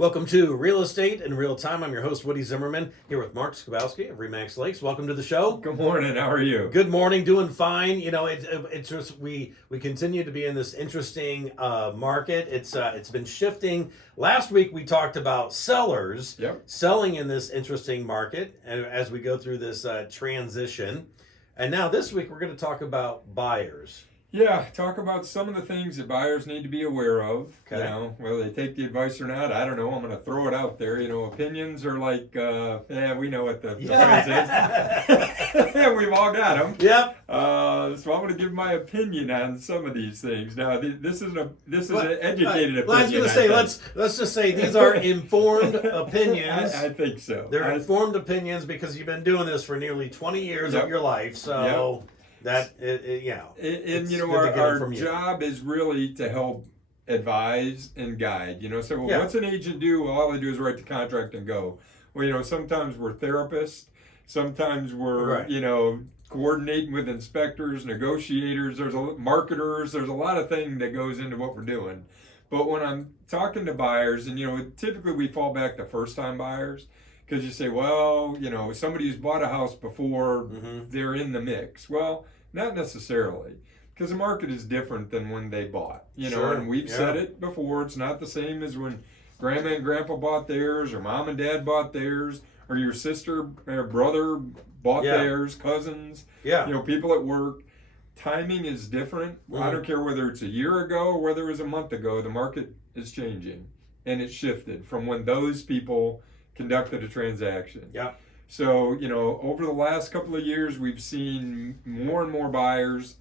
Welcome to Real Estate in Real Time. I'm your host, Woody Zimmerman, here with Mark Skibowski of Remax Lakes. Welcome to the show. Good morning. How are you? Good morning. Doing fine. You know, it's just we continue to be in this interesting market. It's been shifting. Last week we talked about sellers selling in this interesting market, and as we go through this transition, and now this week we're going to talk about buyers. Yeah, talk about some of the things that buyers need to be aware of. Okay. You know, whether they take the advice or not, I don't know. I'm going to throw it out there. You know, opinions are like, we know what the phrase is. We've all got them. Yep. So I'm going to give my opinion on some of these things. Now, this is an educated opinion. Well, I was going to say, let's just say these are informed opinions. I think so. They're informed opinions because you've been doing this for nearly 20 years of your life. So. Our job is really to help advise and guide. You know, so what's an agent do? Well, all they do is write the contract and go. Well, you know, sometimes we're therapists, sometimes we're coordinating with inspectors, negotiators. Marketers. There's a lot of things that goes into what we're doing. But when I'm talking to buyers, and typically we fall back to first-time buyers. Because you say, well, somebody who's bought a house before, they're in the mix. Well, not necessarily, because the market is different than when they bought. And we've said it before. It's not the same as when grandma and grandpa bought theirs, or mom and dad bought theirs, or your sister or brother bought theirs, cousins, people at work. Timing is different. I don't care whether it's a year ago or whether it was a month ago. The market is changing, and it's shifted from when those people conducted a transaction. Yeah. So, over the last couple of years, we've seen more and more buyers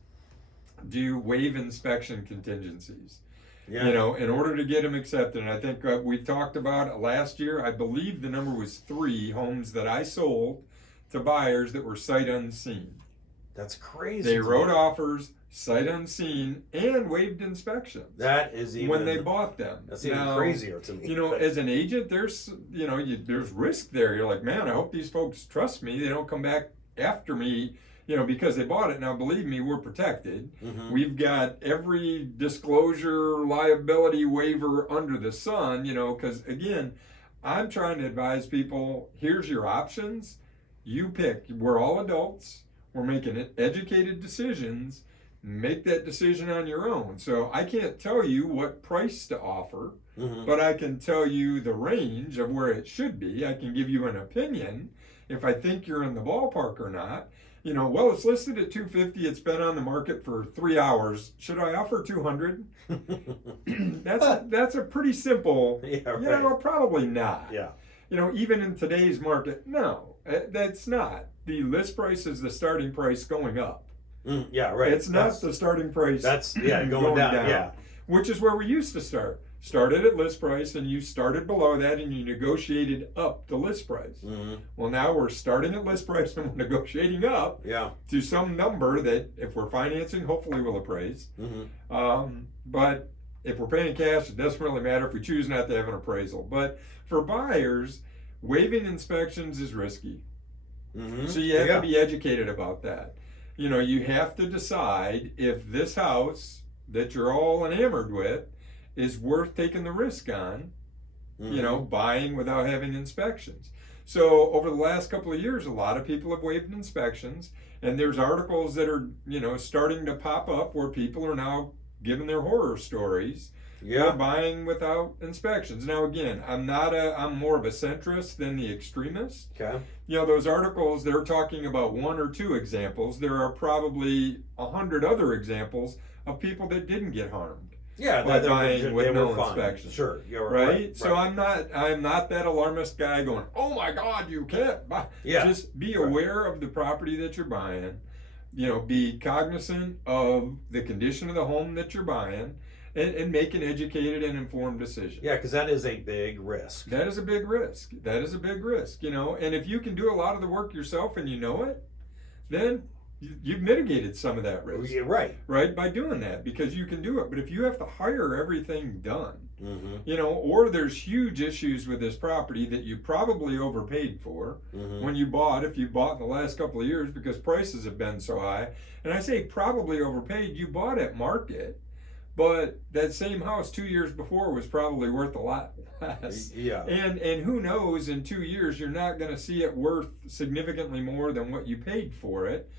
do waive inspection contingencies. Yeah. In order to get them accepted. And I think we talked about last year, I believe the number was 3 homes that I sold to buyers that were sight unseen. That's crazy. They wrote offers, sight unseen, and waived inspections. That is even when they bought them. That's even crazier to me. As an agent, there's there's risk there. You're like, man, I hope these folks trust me. They don't come back after me, because they bought it. Now, believe me, we're protected. Mm-hmm. We've got every disclosure, liability waiver under the sun. Because again, I'm trying to advise people. Here's your options. You pick. We're all adults. We're making educated decisions. Make that decision on your own. So I can't tell you what price to offer, but I can tell you the range of where it should be. I can give you an opinion if I think you're in the ballpark or not. Well, it's listed at $250. It's been on the market for 3 hours. Should I offer $200? That's a pretty simple. Probably not. Yeah. Even in today's market, no, that's not. The list price is the starting price going up. It's not the starting price. That's going down. Yeah, which is where we used to start. Started at list price, and you started below that, and you negotiated up the list price. Well, now we're starting at list price, and we're negotiating up to some number that, if we're financing, hopefully will appraise. But if we're paying cash, it doesn't really matter if we choose not to have an appraisal. But for buyers, waiving inspections is risky. So you have to be educated about that. You have to decide if this house that you're all enamored with is worth taking the risk on, buying without having inspections. So over the last couple of years, a lot of people have waived inspections, and there's articles that are, starting to pop up where people are now giving their horror stories. Yeah, buying without inspections. Now, again, I'm more of a centrist than the extremist. Okay. Those articles, they're talking about 1 or 2 examples. There are probably 100 other examples of people that didn't get harmed. Yeah, by buying with no inspection. Sure, you're right. So I'm not that alarmist guy going, oh my God, you can't buy. Yeah. Just be aware of the property that you're buying. Be cognizant of the condition of the home that you're buying. And make an educated and informed decision. Yeah, because that is a big risk. That is a big risk. And if you can do a lot of the work yourself and you know it, then you've mitigated some of that risk. Yeah, right. Right, by doing that, because you can do it. But if you have to hire everything done, or there's huge issues with this property that you probably overpaid for when you bought, if you bought in the last couple of years because prices have been so high. And I say probably overpaid, you bought at market. but that same house 2 years before was probably worth a lot less. Yeah. And who knows, in 2 years you're not going to see it worth significantly more than what you paid for it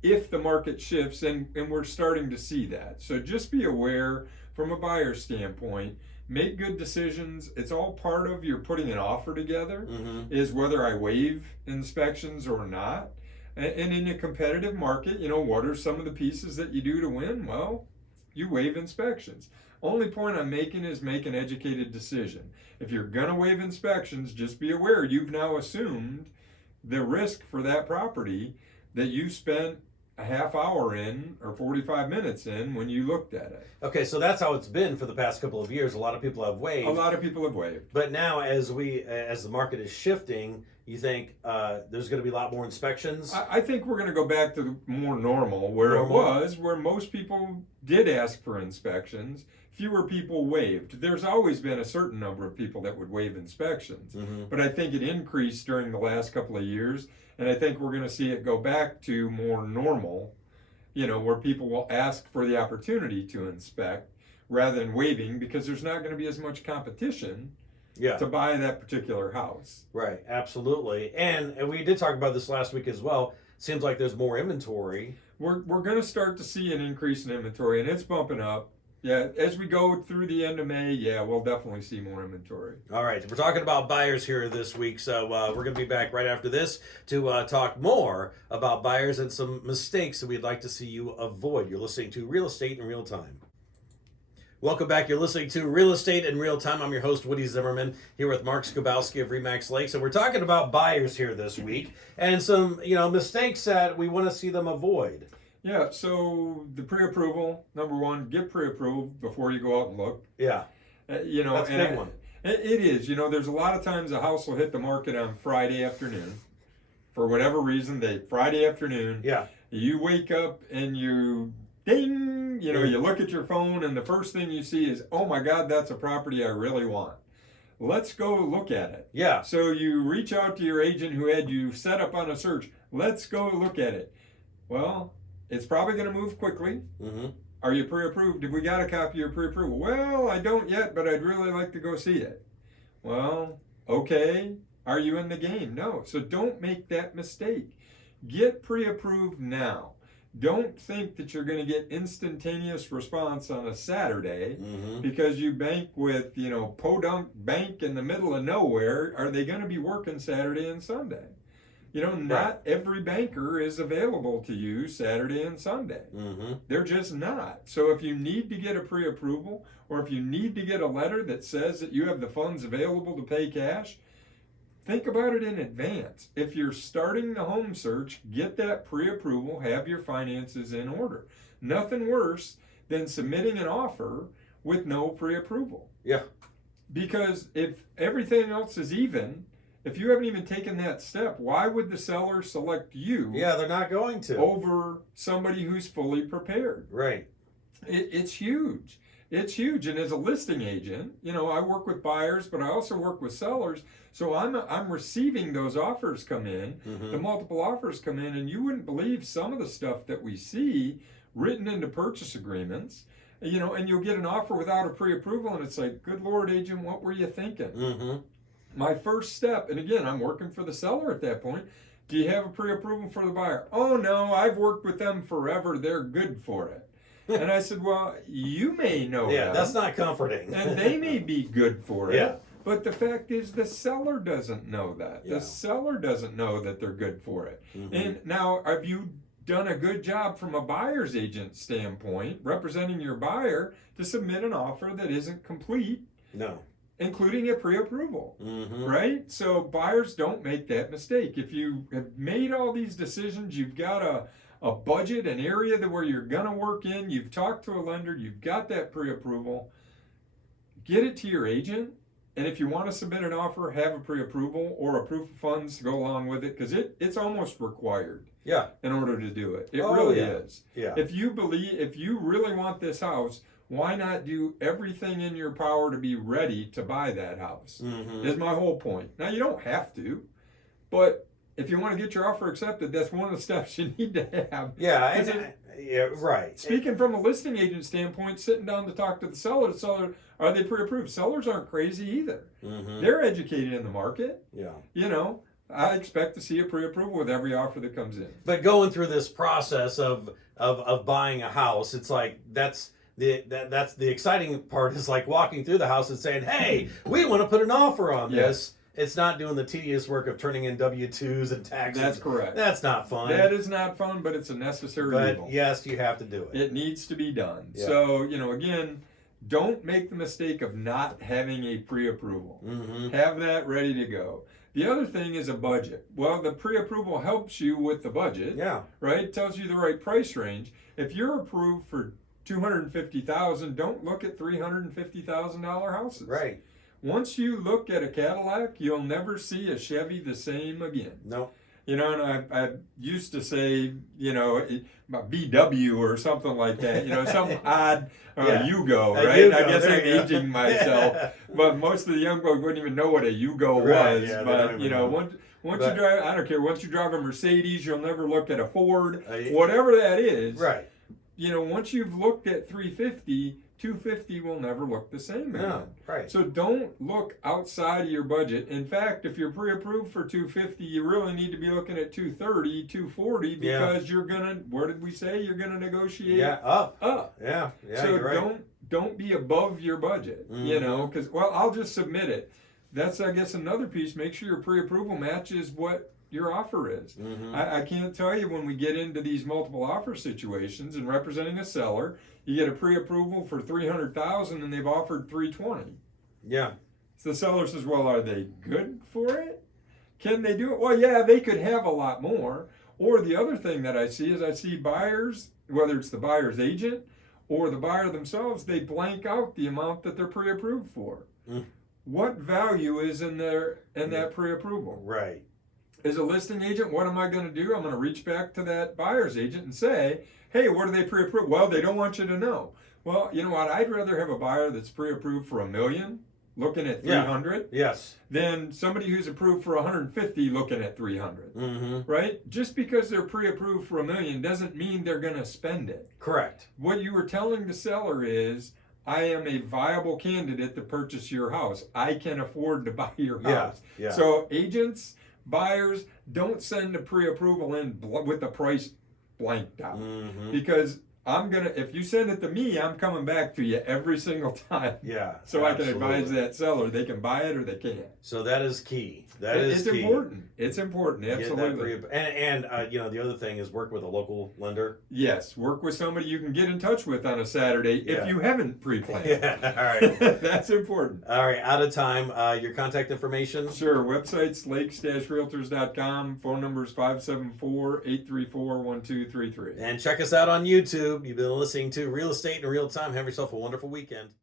if the market shifts, and we're starting to see that. So just be aware from a buyer standpoint. Make good decisions. It's all part of you're putting an offer together, is whether I waive inspections or not. And in a competitive market, what are some of the pieces that you do to win? Well, you waive inspections. Only point I'm making is make an educated decision. If you're going to waive inspections, just be aware you've now assumed the risk for that property that you spent a half hour in or 45 minutes in when you looked at it. Okay, so that's how it's been for the past couple of years. A lot of people have waived. A lot of people have waived. But now, as the market is shifting, you think there's going to be a lot more inspections? I think we're going to go back to the more normal, where it was, where most people did ask for inspections. Fewer people waived. There's always been a certain number of people that would waive inspections, but I think it increased during the last couple of years, and I think we're going to see it go back to more normal, where people will ask for the opportunity to inspect rather than waiving, because there's not going to be as much competition to buy that particular house. Right, absolutely. And we did talk about this last week as well. Seems like there's more inventory. We're going to start to see an increase in inventory, and it's bumping up. Yeah, as we go through the end of May, we'll definitely see more inventory. All right, we're talking about buyers here this week, so we're going to be back right after this to talk more about buyers and some mistakes that we'd like to see you avoid. You're listening to Real Estate in Real Time. Welcome back. You're listening to Real Estate in Real Time. I'm your host, Woody Zimmerman, here with Mark Skibowski of RE/MAX Lakes, and we're talking about buyers here this week and some, mistakes that we want to see them avoid. Yeah, so the pre-approval, number one, get pre-approval before you go out and look. Yeah. That's a big one. It is. There's a lot of times a house will hit the market on Friday afternoon. For whatever reason, Friday afternoon. Yeah. You wake up and you ding, you look at your phone and the first thing you see is, oh my God, that's a property I really want. Let's go look at it. Yeah. So you reach out to your agent who had you set up on a search. Let's go look at it. Well, it's probably going to move quickly. Are you pre-approved? Have we got a copy of your pre-approval? Well, I don't yet, but I'd really like to go see it. Well, okay. Are you in the game? No. So don't make that mistake. Get pre-approved now. Don't think that you're going to get instantaneous response on a Saturday because you bank with, Podunk Bank in the middle of nowhere. Are they going to be working Saturday and Sunday? Not every banker is available to you Saturday and Sunday. They're just not. So if you need to get a pre-approval, or if you need to get a letter that says that you have the funds available to pay cash, think about it in advance. If you're starting the home search, get that pre-approval, have your finances in order. Nothing worse than submitting an offer with no pre-approval. Yeah. Because if everything else is even, if you haven't even taken that step, why would the seller select you? Yeah, they're not going to. Over somebody who's fully prepared. Right. It's huge. It's huge. And as a listing agent, I work with buyers, but I also work with sellers. So I'm receiving those offers come in, the multiple offers come in, and you wouldn't believe some of the stuff that we see written into purchase agreements. And you'll get an offer without a pre-approval, and it's like, good Lord, agent, what were you thinking? My first step, and again, I'm working for the seller at that point. Do you have a pre-approval for the buyer? Oh, no, I've worked with them forever. They're good for it. And I said, well, you may know them, that's not comforting. and they may be good for it. Yeah. But the fact is the seller doesn't know that. Yeah. The seller doesn't know that they're good for it. And now, have you done a good job from a buyer's agent standpoint, representing your buyer, to submit an offer that isn't complete? No. Including a pre-approval, right? So buyers don't make that mistake. If you have made all these decisions, you've got a budget, an area where you're going to work in, you've talked to a lender, you've got that pre-approval, get it to your agent. And if you want to submit an offer, have a pre-approval or a proof of funds to go along with it, because it's almost required in order to do it. It really is. Yeah. If you really want this house, why not do everything in your power to be ready to buy that house? Is my whole point. Now, you don't have to, but if you want to get your offer accepted, that's one of the steps you need to have. Yeah, yeah, right. Speaking from a listing agent standpoint, sitting down to talk to the seller, are they pre-approved? Sellers aren't crazy either. Mm-hmm. They're educated in the market. Yeah. You know, I expect to see a pre-approval with every offer that comes in. But going through this process of buying a house, it's like that's the exciting part, is like walking through the house and saying, "Hey, we want to put an offer on this." It's not doing the tedious work of turning in W-2s and taxes. That's correct. That's not fun. That is not fun, but it's a necessary evil. But yes, you have to do it. It needs to be done. Yeah. So, you know, again, don't make the mistake of not having a pre-approval. Mm-hmm. Have that ready to go. The other thing is a budget. Well, the pre-approval helps you with the budget. Yeah. Right? It tells you the right price range. If you're approved for $250,000, don't look at $350,000 houses. Right. Once you look at a Cadillac, you'll never see a Chevy the same again. No. You know, and I used to say, you know, BW or something like that, you know, some odd Yugo, right? Yugo, I guess I'm aging myself, but most of the young folks wouldn't even know what a Yugo was. Yeah, but, you know, once you drive, I don't care, once you drive a Mercedes, you'll never look at a Ford, whatever that is. Right. You know, once you've looked at 350, 250 will never look the same again. No, right. So don't look outside of your budget. In fact, if you're pre-approved for 250, you really need to be looking at 230, 240, because you're gonna, what did we say? You're gonna negotiate up. Yeah, so you're right. don't be above your budget. Mm-hmm. You know, because, well, I'll just submit it. That's, I guess, another piece. Make sure your pre-approval matches what your offer is. Mm-hmm. I can't tell you, when we get into these multiple offer situations and representing a seller, you get a pre-approval for $300,000 and they've offered $320,000. Yeah. So the seller says, "Well, are they good for it? Can they do it?" Well, yeah, they could have a lot more. Or the other thing that I see buyers, whether it's the buyer's agent or the buyer themselves, they blank out the amount that they're pre-approved for. Mm. What value is in that pre-approval? Right. As a listing agent, what am I going to do? I'm going to reach back to that buyer's agent and say, "Hey, what are they pre-approved?" "Well, they don't want you to know." Well, you know what? I'd rather have a buyer that's pre-approved for $1 million, looking at 300, yes, than somebody who's approved for 150, looking at 300. Mm-hmm. Right? Just because they're pre-approved for $1 million doesn't mean they're going to spend it. Correct. What you were telling the seller is, "I am a viable candidate to purchase your house. I can afford to buy your house." Yeah. So agents, buyers, don't send a pre-approval in with the price blanked out. Mm-hmm. Because if you send it to me, I'm coming back to you every single time. Yeah. So absolutely. I can advise that seller, they can buy it or they can't. So that is key. It's key. important. It's important, absolutely. And you know, the other thing is work with a local lender. Yes, work with somebody you can get in touch with on a Saturday if you haven't pre-planned. Yeah, all right. That's important. All right, out of time. Your contact information? Sure. Website's lakes-realtors.com. Phone number is 574-834-1233. And check us out on YouTube. You've been listening to Real Estate in Real Time. Have yourself a wonderful weekend.